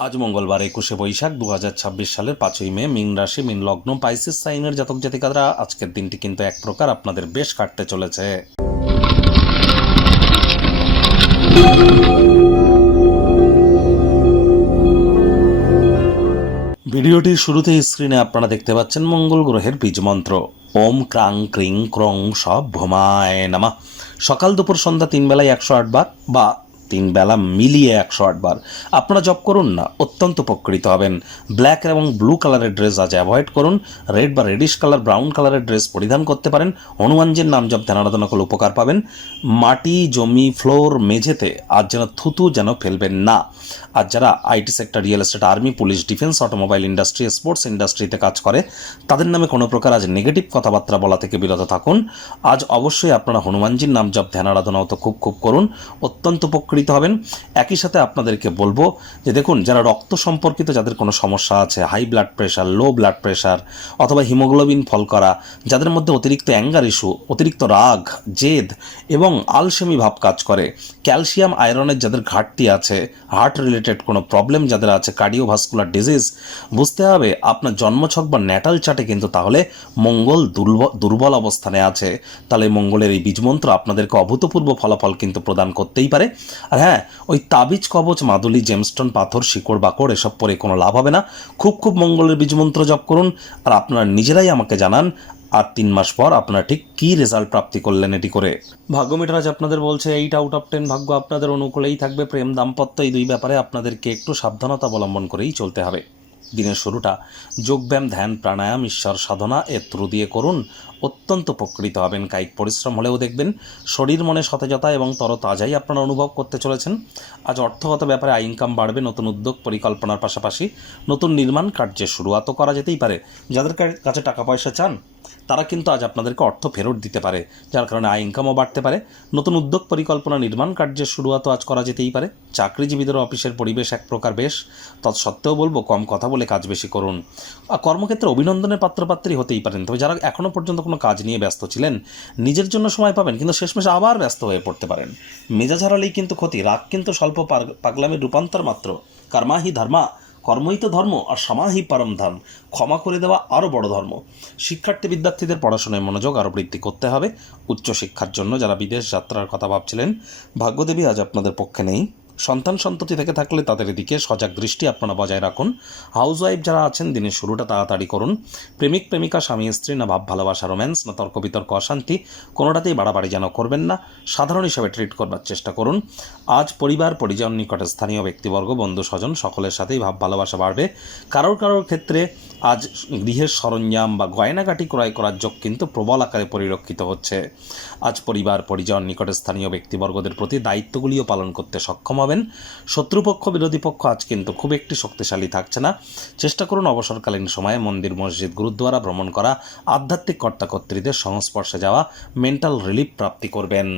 আজ মঙ্গলবার 21শে বৈশাখ 2026 সালের 5ই মে। মীন রাশি, মীন লগ্ন, পাইসিস সাইনের জাতক জাতিকারা আজকের দিনটি কিন্তু এক প্রকার আপনাদের বেশ কাটতে চলেছে। ভিডিওটির শুরুতেই স্ক্রিনে আপনারা দেখতে পাচ্ছেন মঙ্গল গ্রহের বীজ মন্ত্র ওম ক্রাং ক্রিং ক্রং সব ভোমায় নামা। সকাল দুপুর সন্ধ্যা 3 বেলায় 108 বার বা 3 বেলা মিলিয়ে 108 বার আপনারা জপ করুন না, অত্যন্ত উপকৃত হবেন। ব্ল্যাক এবং ব্লু কালারের ড্রেস আজ অ্যাভয়েড করুন। রেড বা রেডিশ কালার, ব্রাউন কালারের ড্রেস পরিধান করতে পারেন। হনুমানজির নাম জপ ধ্যান আরাধনা করলে উপকার পাবেন। মাটি, জমি, ফ্লোর, মেঝেতে আজ যেন থুতু যেন ফেলবেন না। আর যারা IT sector, real estate, army, police, defence, automobile industry, sports ইন্ডাস্ট্রিতে কাজ করে তাদের নামে কোনো প্রকার আজ নেগেটিভ কথাবার্তা বলা থেকে বিরত থাকুন। আজ অবশ্যই আপনারা হনুমানজির নাম জপ ধ্যান আরাধনাও তো খুব খুব করুন, অত্যন্ত উপকৃত হবেন। একই সাথে আপনাদেরকে বলবো যে দেখুন, যারা রক্ত সম্পর্কিত যাদের কোনো সমস্যা আছে, high blood pressure, low blood pressure অথবা হিমোগ্লোবিন ফল করা, যাদের মধ্যে অতিরিক্ত অ্যাঙ্গার ইস্যু, অতিরিক্ত রাগ, জেদ এবং আলসেমি ভাব কাজ করে, ক্যালসিয়াম আয়রনের যাদের ঘাটতি আছে, হার্ট রিলেটেড কোনো প্রবলেম যাদের আছে, কার্ডিওভাস্কুলার ডিজিজ, বুঝতে হবে আপনার জন্মছক বা ন্যাটাল চার্টে কিন্তু তাহলে মঙ্গল দুর্বল অবস্থানে আছে। তাহলে মঙ্গলের এই বীজমন্ত্র আপনাদেরকে অভূতপূর্ব ফলাফল কিন্তু প্রদান করতেই পারে। আর হ্যাঁ, ওই তাবিজ, কবচ, মাদুলি, জেমস্টোন, পাথর, শিকড় বাকড় এসব পরে কোনো লাভ হবে না। খুব খুব মঙ্গলের বীজমন্ত্র জপ করুন আর আপনারা নিজেরাই আমাকে জানান আর 3 মাস পর আপনারা ঠিক কী রেজাল্ট প্রাপ্তি করলেন এটি করে। ভাগ্য মিটার আপনাদের বলছে 8 আউট অফ 10 ভাগ্য আপনাদের অনুকূলেই থাকবে। প্রেম, দাম্পত্য এই দুই ব্যাপারে আপনাদেরকে একটু সাবধানতা অবলম্বন করেই চলতে হবে। দিনের শুরুটা যোগব্যায়াম, ধ্যান, প্রাণায়াম, ঈশ্বর সাধনা এর থ্রু দিয়ে করুন, অত্যন্ত উপকৃত হবেন। কায়িক পরিশ্রম হলেও দেখবেন শরীর মনে সতেজতা এবং তরতাজাই আপনারা অনুভব করতে চলেছেন। আজ অর্থগত ব্যাপারে আয় ইনকাম বাড়বে। নতুন উদ্যোগ পরিকল্পনার পাশাপাশি নতুন নির্মাণ কার্যের শুরুয়াতও করা যেতেই পারে। যাদের কাছে টাকা পয়সা চান তারা কিন্তু আজ আপনাদেরকে অর্থ ফেরত দিতে পারে, যার কারণে আয় ইনকামও বাড়তে পারে। নতুন উদ্যোগ পরিকল্পনা, নির্মাণ কার্যের শুরুয়াতও আজ করা যেতেই পারে। চাকরিজীবীদের অফিসের পরিবেশ এক প্রকার বেশ, তৎসত্ত্বেও বলবো কম কথা বলে কাজ বেশি করুন। আর কর্মক্ষেত্রে অভিনন্দনের পাত্রপাত্রী হতেই পারেন। তবে যারা এখনও পর্যন্ত কোনো কাজ নিয়ে ব্যস্ত ছিলেন, নিজের জন্য সময় পাবেন, কিন্তু শেষমেশ আবার ব্যস্ত হয়ে পড়তে পারেন। মেজাজ হারালেই কিন্তু ক্ষতি। রাগ কিন্তু স্বল্প পাগলামের রূপান্তর মাত্র। কর্মাহি ধর্মা, কর্মই তো ধর্ম, আর সমাহি পরম ধাম। ক্ষমা করে দেওয়া আরও বড় ধর্ম। শিক্ষার্থী বিদ্যার্থীদের পড়াশোনায় মনোযোগ আরও বৃদ্ধি করতে হবে। উচ্চশিক্ষার জন্য যারা বিদেশ যাত্রার কথা ভাবছিলেন, ভাগ্যদেবী আজ আপনাদের পক্ষে নেই। সন্তান সন্ততি থেকে থাকলে তাদের দিকে সজাগ দৃষ্টি আপনারা বজায় রাখুন। হাউসওয়াইফ যারা আছেন, দিনের শুরুটা তাড়াতাড়ি করুন। প্রেমিক প্রেমিকা, স্বামী স্ত্রী, না ভাব ভালোবাসা, রোম্যান্স, না তর্ক বিতর্ক, অশান্তি, কোনোটাতেই বাড়াবাড়ি যেন করবেন না। সাধারণ হিসাবে ট্রিট করবার চেষ্টা করুন। আজ পরিবার, পরিজন, নিকটে স্থানীয় ব্যক্তিবর্গ, বন্ধু স্বজন সকলের সাথেই ভাব ভালোবাসা বাড়বে। কারোর ক্ষেত্রে আজ গৃহের সরঞ্জাম বা গয়নাগাটি ক্রয় করার যোগ কিন্তু প্রবল আকারে পরিলক্ষিত হচ্ছে। আজ পরিবার, পরিজন, নিকটে স্থানীয় ব্যক্তিবর্গদের প্রতি দায়িত্বগুলিও পালন করতে সক্ষম হবেন। শত্রুপক্ষ, বিরোধী পক্ষ আজ কিন্তু খুব একটি শক্তিশালী থাকছে না। চেষ্টা করুন অবসরকালীন সময়ে মন্দির, মসজিদ, গুরুদ্বারা ভ্রমণ করা, আধ্যাত্মিক কর্তাকর্ত্রীদের সংস্পর্শে যাওয়া, মেন্টাল রিলিফ প্রাপ্তি করবেন।